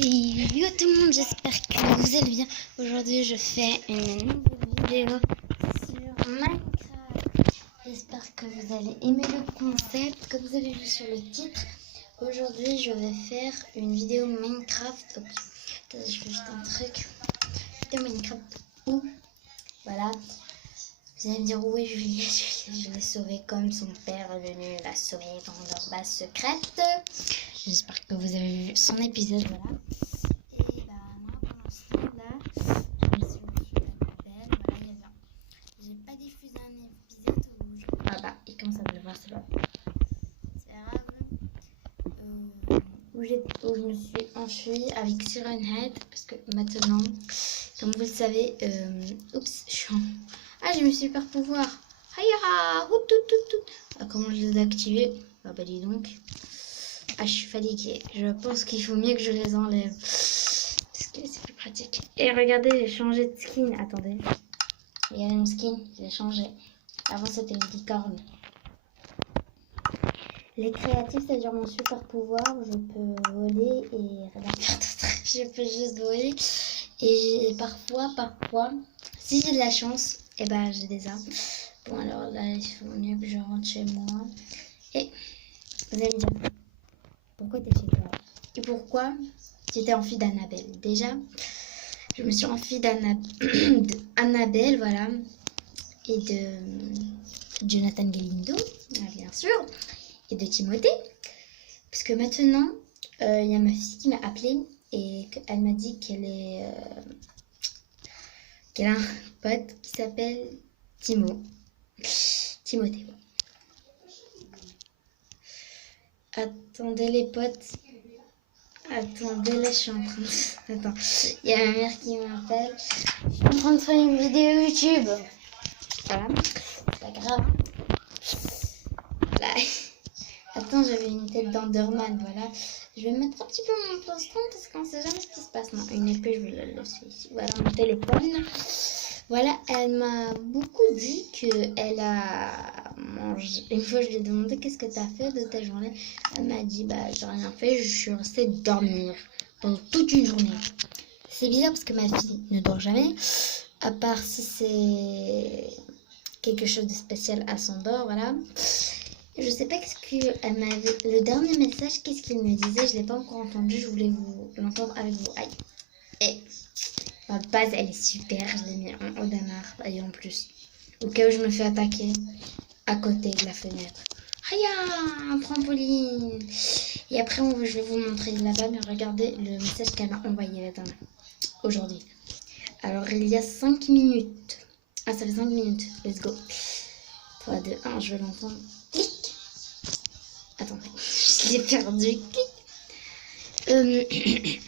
Et yo tout le monde, j'espère que vous allez bien. Aujourd'hui je fais une nouvelle vidéo sur Minecraft. J'espère que vous allez aimer le concept. Comme vous avez vu sur le titre, aujourd'hui je vais faire une vidéo Minecraft. Oups. Attendez, je fais juste un truc. Vidéo Minecraft où, voilà, vous allez me dire oui Juliette, je l'ai sauvé comme son père est venu la sauver dans leur base secrète. J'espère que vous avez vu son épisode, voilà. Et bah moi pour l'instant là, je me suis Annabelle, voilà, j'ai pas diffusé un épisode où ah bah il commence à me le voir, c'est pas grave. Où je me suis enfuie avec Siren Head parce que maintenant, comme vous le savez, oups, je me suis super pouvoir. Comment je les ai activés? Ah bah dis donc. Ah, je suis fatiguée. Je pense qu'il faut mieux que je les enlève. Parce que c'est plus pratique. Et regardez, j'ai changé de skin. Attendez. Il y a mon skin, je l'ai changé. Avant, c'était une licorne. Les créatifs, c'est-à-dire mon super pouvoir. Je peux voler et rien faire d'autre. Je peux juste voler. Et parfois, si j'ai de la chance, et ben j'ai des armes. Bon, alors là, il faut mieux que je rentre chez moi. Et vous allez me dire, pourquoi t'es chez toi? Et pourquoi tu t'es enfuie d'Annabelle? Déjà, je me suis enfuie d'Annabelle, voilà, et de Jonathan Galindo, bien sûr, et de Timothée. Parce que maintenant, il y a ma fille qui m'a appelée et elle m'a dit qu'elle a un pote qui s'appelle Timothée. Attendez les potes. Attendez, là je suis en train de... Attends, il y a ma mère qui m'appelle. Je suis en train de faire une vidéo YouTube. Voilà, c'est pas grave. Voilà. Attends, j'avais une tête d'Enderman, voilà. Je vais mettre un petit peu mon plastron parce qu'on sait jamais ce qui se passe. Non, une épée, je vais la laisser ici. Voilà mon téléphone. Voilà, elle m'a beaucoup dit qu'elle a mangé. Une fois, je lui ai demandé qu'est-ce que tu as fait de ta journée. Elle m'a dit, bah, j'ai rien fait, je suis restée dormir pendant toute une journée. C'est bizarre parce que ma fille ne dort jamais, à part si c'est quelque chose de spécial à son dort, voilà. Je sais pas qu'est-ce qu'elle m'avait. Le dernier message, qu'est-ce qu'il me disait, je l'ai pas encore entendu, je voulais vous l'entendre avec vous. Aïe. Et ma base, elle est super. Je l'ai mis en haut d'un arbre. Et en plus, au cas où je me fais attaquer à côté de la fenêtre. Aïe, un trampoline. Et après, je vais vous montrer là-bas. Mais regardez le message qu'elle m'a envoyé là-dedans. Aujourd'hui. Alors, il y a 5 minutes. Ah, ça fait 5 minutes. Let's go. 3, 2, 1. Je vais l'entendre. Clic. Attendez. Je l'ai perdu. Clic.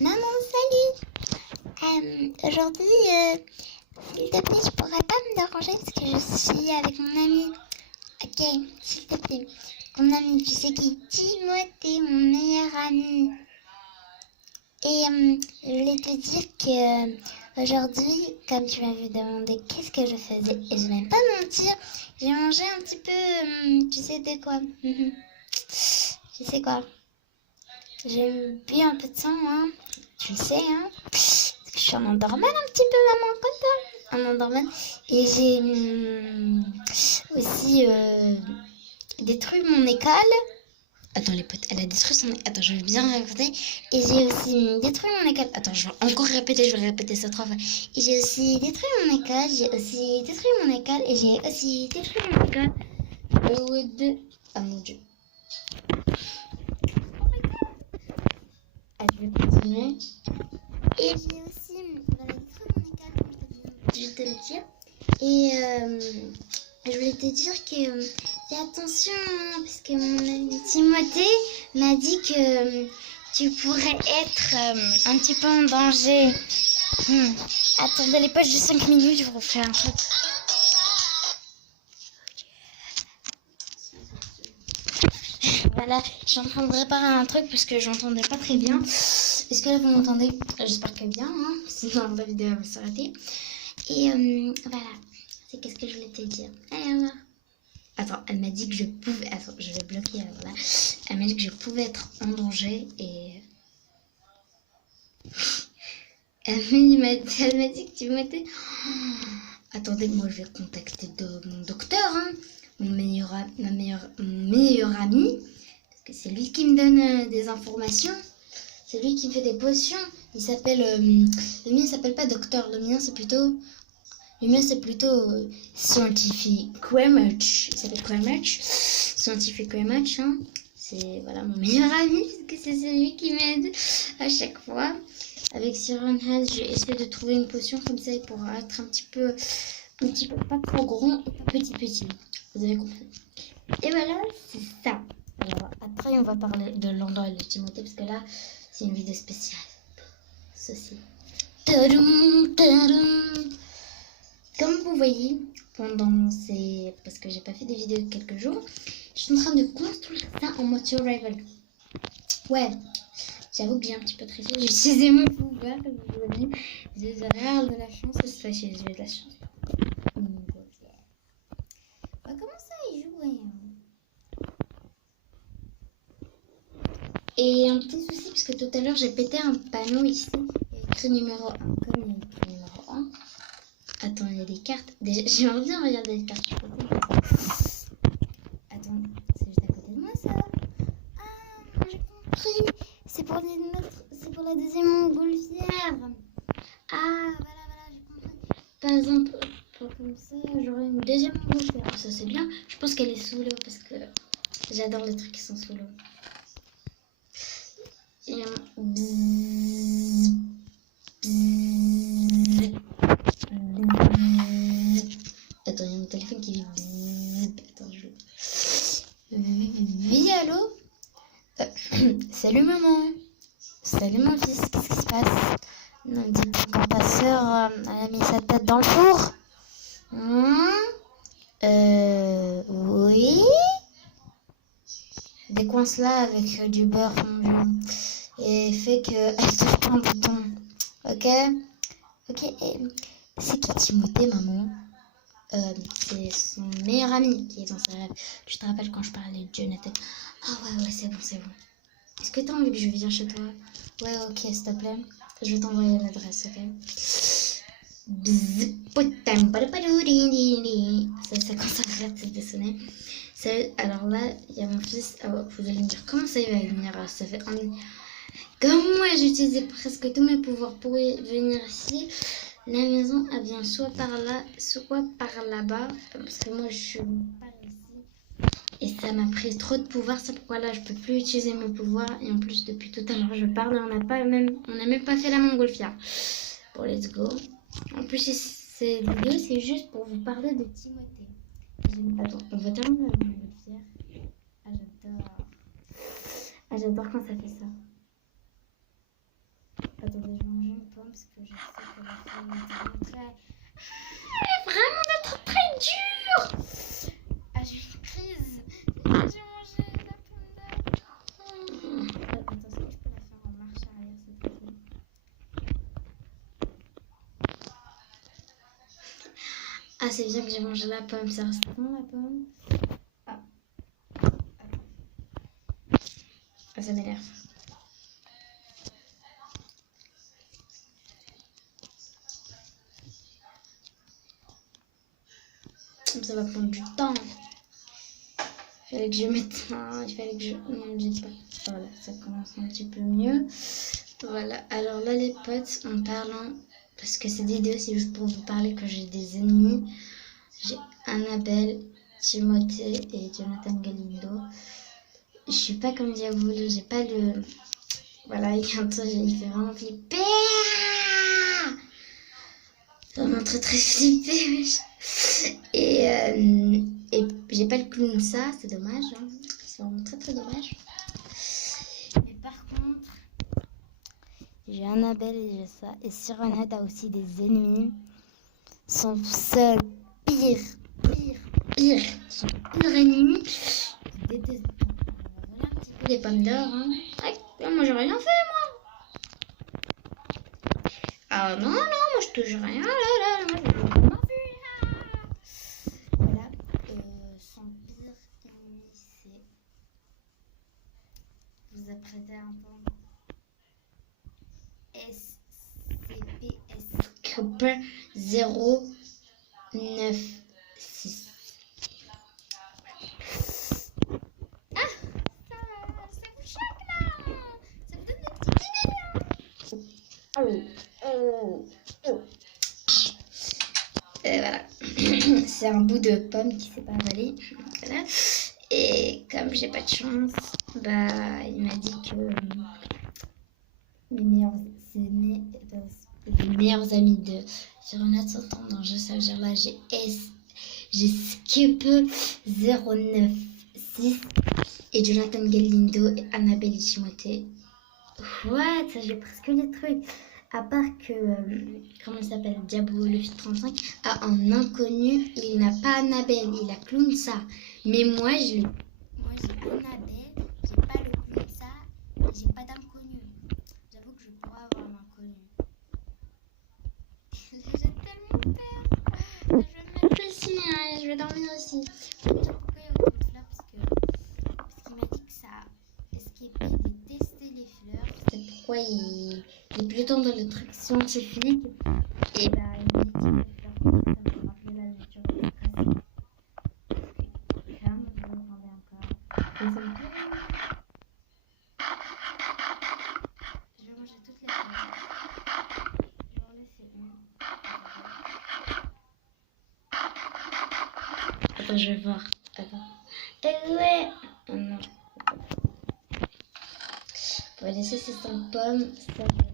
Maman, salut. Aujourd'hui, s'il te plaît, je pourrais pas me déranger parce que je suis avec mon ami. Ok, s'il te plaît. Mon ami, tu sais qui? Timothée, mon meilleur ami. Et je voulais te dire que aujourd'hui, comme tu m'avais demandé qu'est-ce que je faisais, et je vais pas mentir, j'ai mangé un petit peu, tu sais de quoi? Tu sais quoi? J'ai bu un peu de sang, hein. Tu le sais, hein. Parce que je suis en Enderman un petit peu, maman, comme ça. En Enderman. Et j'ai aussi détruit mon école. Attends, les potes, elle a détruit son école. Attends, je vais bien répéter. Et j'ai aussi détruit mon école. Attends, je vais encore répéter, je vais répéter ça 3 fois. Et j'ai aussi détruit mon école. J'ai aussi détruit mon école. Et j'ai aussi détruit mon école. Ah mon dieu. Je vais continuer. Et j'ai aussi détruit mon école, comme je te le dire. Et je voulais te dire que fais attention, hein, parce que mon ami Timothée m'a dit que tu pourrais être un petit peu en danger. Attendez les poches de 5 minutes, je vous refais un truc. Voilà, je suis en train de préparer un truc parce que j'entendais pas très bien. Est-ce que là vous m'entendez? J'espère que bien, hein, sinon la vidéo va s'arrêter. Et voilà, c'est qu'est-ce que je voulais te dire. Alors, Attends, elle m'a dit que je pouvais... Attends, je vais bloquer alors là. Elle m'a dit que je pouvais être en danger et... Elle m'a dit que tu m'étais... Attendez, moi je vais contacter mon docteur, hein, mon meilleur ami, parce que c'est lui qui me donne des informations, c'est lui qui me fait des potions. Il s'appelle, le mien s'appelle pas docteur, le mien c'est plutôt scientifique Quamatch. Il s'appelle Quamatch, scientifique Quamatch, hein. C'est voilà mon meilleur ami parce que c'est celui qui m'aide à chaque fois. Avec Siren Head, j'ai essayé de trouver une potion comme ça, il pourra être un petit peu pas trop grand et pas petit. Vous avez compris. Et voilà, c'est ça. Alors, après, on va parler de l'endroit et de Timothée parce que là, c'est une vidéo spéciale. Ceci. Tadam, tadam. Comme vous voyez, parce que j'ai pas fait des vidéos de quelques jours, je suis en train de construire ça en mode survival. Ouais. J'avoue que j'ai un petit peu triché. J'ai utilisé mon pouvoir, comme je vous l'ai dit. J'ai de la chance. C'est pas chez j'ai de la chance. Bah, comment ça, il joue rien. Et un petit souci, parce que tout à l'heure, j'ai pété un panneau ici. Il y a écrit numéro 1. Comme il y a écrit numéro 1. Attends, il y a des cartes. Déjà, j'aimerais bien regarder les cartes. Attends, c'est juste à côté de moi, ça. Ah, j'ai compris. C'est pour la deuxième montgolfière. Ah, voilà, j'ai compris. Par exemple, comme ça, j'aurai une deuxième montgolfière. Ça, c'est bien. Je pense qu'elle est sous l'eau parce que j'adore les trucs qui sont sous l'eau. Et bzzz, bzzz, bzzz. Attends, il y a mon téléphone qui dit bzzz. Attends, oui, allô? Salut maman. Salut mon fils, qu'est-ce qui se passe? Ne me dis pas quand ta soeur elle a mis sa tête dans le four? Oui. Décoince-la avec du beurre fondu et fais qu'elle touche pas un bouton. Ok? Ok. Et c'est qui Timothée, maman? C'est son meilleur ami qui est dans sa rêve. Tu te rappelles quand je parlais de Jonathan? Ah ouais, c'est bon. Est-ce que t'as envie que je vienne chez toi? Ouais, ok, s'il te plaît. Je vais t'envoyer l'adresse, ok? Ça commence à arrêter de sonner. Alors là, il y a mon fils. Vous allez me dire comment ça il va venir. Ça fait un... Comme moi, j'ai utilisé presque tous mes pouvoirs pour venir ici. La maison, elle vient soit par là, soit par là-bas. Parce que moi, je suis pas ici. Et ça m'a pris trop de pouvoir, c'est pourquoi là je peux plus utiliser mes pouvoirs. Et en plus depuis tout à l'heure je parle et on n'a même pas fait la montgolfière. Bon, let's go. En plus ces vidéos c'est juste pour vous parler de Timothée. Attends, on va terminer la montgolfière. J'adore quand ça fait ça. Attendez, je vais manger une pomme parce que je sais que la pomme est très... Elle est vraiment d'être très dure. J'ai une crise. J'ai mangé la pomme d'Adam. Attends, est-ce que je peux la faire en marche arrière cette fois? Ah, c'est bien que j'ai mangé la pomme. Ça reste bon la pomme? Ah, attends. Ah, ça m'énerve. Ça va prendre du temps. Il fallait que je mette... il fallait que je... Non, je dis pas. Voilà, ça commence un petit peu mieux. Voilà, alors là les potes, en parlant... Parce que cette vidéo, c'est juste pour vous parler que j'ai des ennemis. J'ai Annabelle, Timothée et Jonathan Galindo. Je suis pas comme Diaboul, j'ai pas le... Voilà, il fait vraiment flipper. Vraiment très flippé, wesh. Et j'ai pas le clown, ça, c'est dommage. Hein. C'est vraiment très dommage. Mais par contre, j'ai Annabelle et j'ai ça. Et Sirenhead a aussi des ennemis. Son seul pire ennemi. Je déteste. On va voler un petit peu des pommes d'or. Hein. Moi j'ai rien fait, moi. Ah non, moi je touche rien. Là, moi je m'en fous. Voilà, son pire vous apprêtez à entendre. SCPS Cooper 096. Ah, ça vous choque là. Ça vous donne des petites idées. Voilà. C'est un bout de pomme qui s'est pas avalé. Voilà. Et comme j'ai pas de chance, bah il m'a dit que les meilleurs amis de Fiona sont en danger. Ça veut dire là j'ai Skip 096 et Jonathan Galindo et Annabelle Ichimote. What? J'ai presque les trucs. À part que, comment il s'appelle, Diablo le 35 a un inconnu, mais il n'a pas Annabelle, il a Clownsa. Mais moi, j'ai Annabelle, j'ai pas le Clownsa, j'ai pas d'inconnu. J'avoue que je pourrais avoir un inconnu. J'ai tellement peur. Je vais me mettre ici, hein, et je vais dormir ici. Je vais me dire pourquoi il y a autant de fleurs, parce qu'il m'a dit que ça esquipait détester les fleurs. C'est pourquoi il est plutôt dans le truc scientifique. Et bah, il me dit que les fleurs, ça me rappelle la nature de la classe. Calme, je m'entendais encore. Et ça me plaît. Je vais manger toutes les fleurs. Je vais en laisser une. Attends, je vais voir. Attends. Ouais. Oh non. On va laisser ces 5 pommes. Ça, je vais les mettre.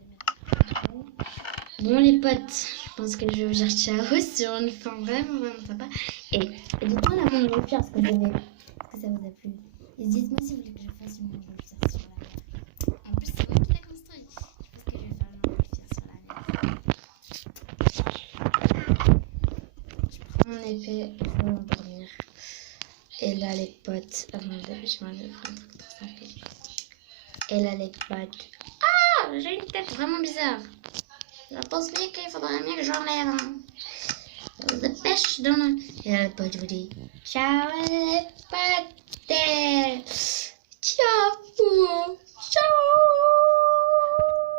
Bon les potes, je pense que je vais vous dire ciao sur une fin vraiment sympa. Et dites-moi la montgolfière ce que ça vous a plu. Et dites-moi si vous voulez que je fasse une montgolfière sur la mer. En plus c'est moi qui l'ai construit. Je pense que je vais faire une montgolfière sur la mer. Je prends mon épée, je vais m'endormir. Et là les potes, je vais faire un truc trop sympa. Et là les potes. Ah, j'ai une tête vraiment bizarre. Je pense bien qu'il faudrait mieux que j'enlève. De pêche dans le... Et là, le pote, je vous dis ciao les potes. Ciao. Ciao.